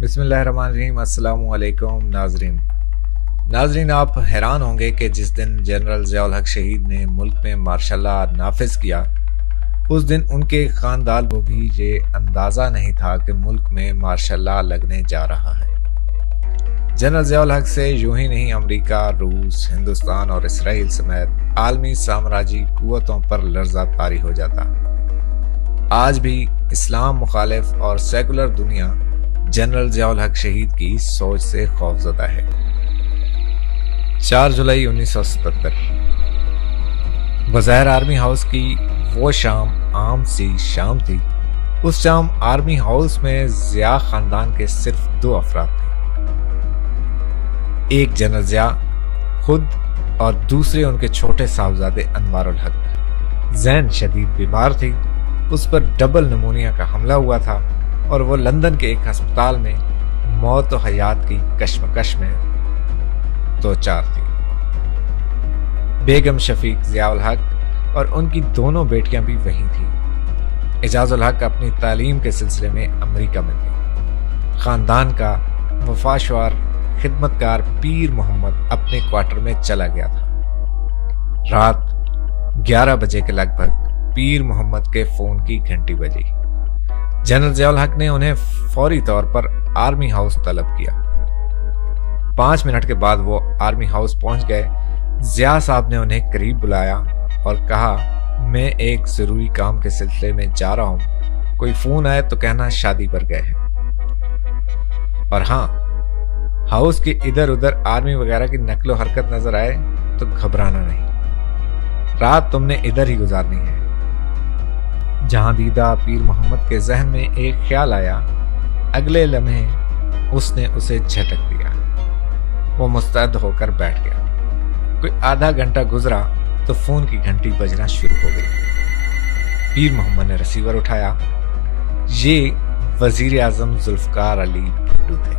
بسم اللہ الرحمن الرحیم۔ السلام علیکم ناظرین، آپ حیران ہوں گے کہ جس دن جنرل ضیاء الحق شہید نے ملک میں مارشل لاء نافذ کیا، اس دن ان کے خاندان کو بھی یہ اندازہ نہیں تھا کہ ملک میں مارشل لاء لگنے جا رہا ہے۔ جنرل ضیاء الحق سے یوں ہی نہیں امریکہ، روس، ہندوستان اور اسرائیل سمیت عالمی سامراجی قوتوں پر لرزہ طاری ہو جاتا۔ آج بھی اسلام مخالف اور سیکولر دنیا جنرل ضیاء الحق شہید کی سوچ سے خوفزدہ ہے۔ 4 جولائی 1977 بظاہر آرمی ہاؤس کی وہ شام عام سی شام تھی۔ اس شام آرمی ہاؤس میں ضیاء خاندان کے صرف 2 افراد تھے، ایک جنرل ضیاء خود اور دوسرے ان کے چھوٹے صاحبزادے انوار الحق۔ زین شدید بیمار تھی، اس پر ڈبل نمونیا کا حملہ ہوا تھا اور وہ لندن کے ایک ہسپتال میں موت و حیات کی کشمکش میں دوچار تھی۔ بیگم شفیق ضیاء الحق اور ان کی دونوں بیٹیاں بھی وہیں تھیں۔ اعجاز الحق اپنی تعلیم کے سلسلے میں امریکہ میں تھی۔ خاندان کا وفاشوار خدمتگار پیر محمد اپنے کوارٹر میں چلا گیا تھا۔ رات 11 بجے کے لگ بھگ پیر محمد کے فون کی گھنٹی بجی۔ جنرل ضیاء الحق نے انہیں فوری طور پر آرمی ہاؤس طلب کیا۔ 5 منٹ کے بعد وہ آرمی ہاؤس پہنچ گئے۔ ضیاء صاحب نے انہیں قریب بلایا اور کہا، میں ایک ضروری کام کے سلسلے میں جا رہا ہوں، کوئی فون آئے تو کہنا شادی پر گئے ہیں، اور ہاں، ہاؤس کے ادھر ادھر آرمی وغیرہ کی نقل و حرکت نظر آئے تو گھبرانا نہیں، رات تم نے ادھر ہی گزارنی ہے۔ جہاں دیدہ پیر محمد کے ذہن میں ایک خیال آیا، اگلے لمحے اس نے اسے جھٹک دیا۔ وہ مستعد ہو کر بیٹھ گیا۔ کوئی آدھا گھنٹہ گزرا تو فون کی گھنٹی بجنا شروع ہو گئی۔ پیر محمد نے ریسیور اٹھایا۔ یہ وزیر اعظم ذوالفقار علی بھٹو تھے۔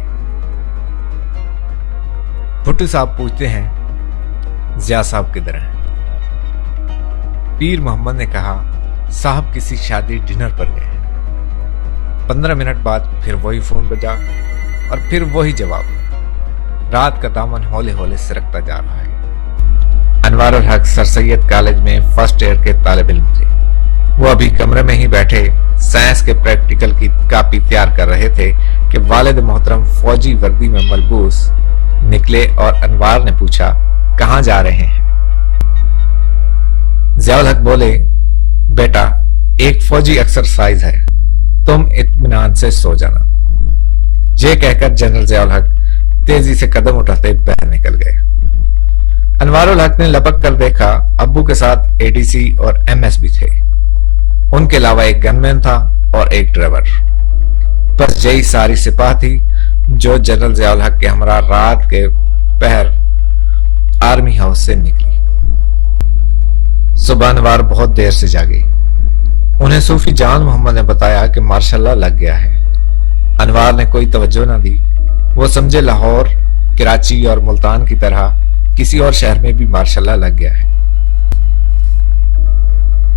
بھٹو صاحب پوچھتے ہیں، ضیاء صاحب کدھر ہیں؟ پیر محمد نے کہا، صاحب کسی شادی ڈنر پر گئے ہیں۔ 15 منٹ بعد پھر وہی فون بجا اور پھر وہی جواب۔ رات کا دامن ہولے ہولے سرکتا جا رہا ہے۔ انوار الحق سر سید کالج میں فرسٹ ایئر کے طالب علم تھے۔ وہ ابھی کمرے میں ہی بیٹھے سائنس کے پریکٹیکل کی کاپی تیار کر رہے تھے کہ والد محترم فوجی وردی میں ملبوس نکلے اور انوار نے پوچھا، کہاں جا رہے ہیں؟ ضیاء الحق بولے، بیٹا ایک فوجی ایکسرسائز ہے، تم اطمینان سے سو جانا۔ یہ کہہ کر جنرل ضیاء الحق تیزی سے قدم اٹھاتے باہر نکل گئے۔ انوار الحق نے لپک کر دیکھا، ابو کے ساتھ اے ڈی سی اور ایم ایس بھی تھے، ان کے علاوہ ایک گن مین تھا اور ایک ڈرائیور۔ بس یہی ساری سپاہ تھی جو جنرل ضیاء الحق کے ہمراہ رات کے پہر آرمی ہاؤس سے نکلی۔ صبح انوار بہت دیر سے جاگے۔ انہیں صوفی جان محمد نے بتایا کہ مارشل لاء لگ گیا ہے۔ انوار نے کوئی توجہ نہ دی۔ وہ سمجھے لاہور، کراچی اور ملتان کی طرح کسی اور شہر میں بھی مارشل لاء لگ گیا ہے۔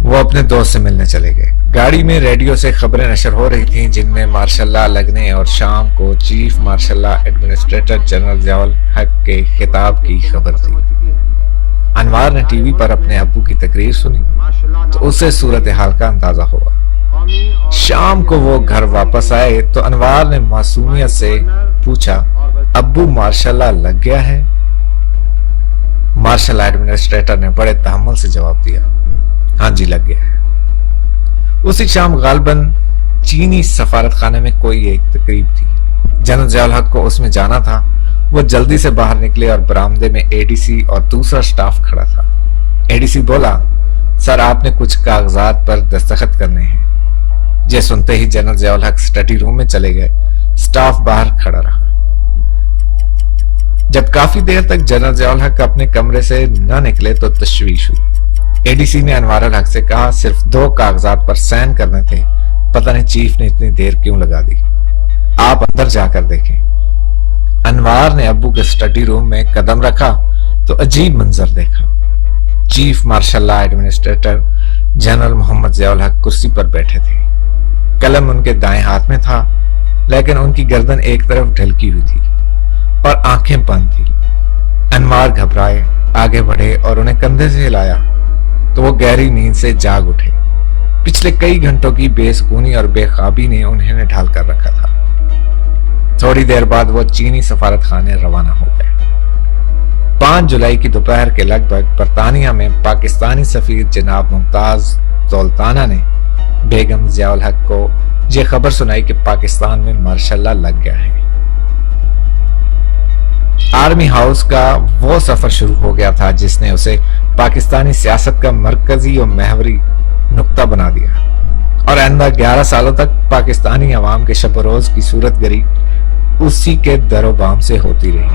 وہ اپنے دوست سے ملنے چلے گئے۔ گاڑی میں ریڈیو سے خبریں نشر ہو رہی تھیں جن میں مارشل لاء لگنے اور شام کو chief marshal law administrator general Zia الحق کے خطاب کی خبر تھی۔ انوار نے ٹی وی پر اپنے ابو کی تقریر سنی تو اسے صورتحال کا اندازہ ہوا۔ شام کو وہ گھر واپس آئے تو انوار نے معصومیت سے پوچھا، ابو مارشل لاء لگ گیا ہے؟ مارشل لاء ایڈمنسٹریٹر نے بڑے تحمل سے جواب دیا، ہاں جی لگ گیا ہے۔ اسی شام غالباً چینی سفارت خانے میں کوئی ایک تقریب تھی۔ جنرل ضیاء الحق کو اس میں جانا تھا۔ وہ جلدی سے باہر نکلے اور برآمدے میں اے ڈی سی اور دوسرا سٹاف کھڑا تھا۔ اے ڈی سی بولا، سر آپ نے کچھ کاغذات پر دستخط کرنے ہیں۔ یہ سنتے ہی جنرل ضیاء الحق اسٹڈی روم میں چلے گئے۔ سٹاف باہر کھڑا رہا۔ جب کافی دیر تک جنرل ضیاء الحق اپنے کمرے سے نہ نکلے تو تشویش ہوئی۔ اے ڈی سی نے انوار الحق سے کہا، صرف 2 کاغذات پر سائن کرنے تھے، پتہ نہیں چیف نے اتنی دیر کیوں لگا دی، آپ اندر جا کر دیکھیں۔ انوار نے ابو کے اسٹڈی روم میں قدم رکھا تو عجیب منظر دیکھا۔ Chief marshal law administrator general Muhammad Zia ul-Haq کرسی پر بیٹھے تھے۔ قلم ان کے دائیں ہاتھ میں تھا لیکن ان کی گردن ایک طرف ڈھلکی ہوئی تھی اور آنکھیں بند تھی۔ انوار گھبرائے، آگے بڑھے اور انہیں کندھے سے ہلایا تو وہ گہری نیند سے جاگ اٹھے۔ پچھلے کئی گھنٹوں کی بے سکونی اور بے خوابی نے انہیں نڈھال کر رکھا تھا۔ تھوڑی دیر بعد وہ چینی سفارت خانے روانہ ہو گئے۔ 5 جولائی کی دوپہر کے لگ بھگ برطانیہ میں پاکستانی سفیر جناب ممتاز دولتانہ نے بیگم ضیاء الحق کو یہ خبر سنائی کہ پاکستان میں مارشل لا لگ گیا ہے۔ آرمی ہاؤس کا وہ سفر شروع ہو گیا تھا جس نے اسے پاکستانی سیاست کا مرکزی اور محوری نقطہ بنا دیا، اور آئندہ 11 سالوں تک پاکستانی عوام کے شب و روز کی صورت گری اسی کے در و بام سے ہوتی رہی۔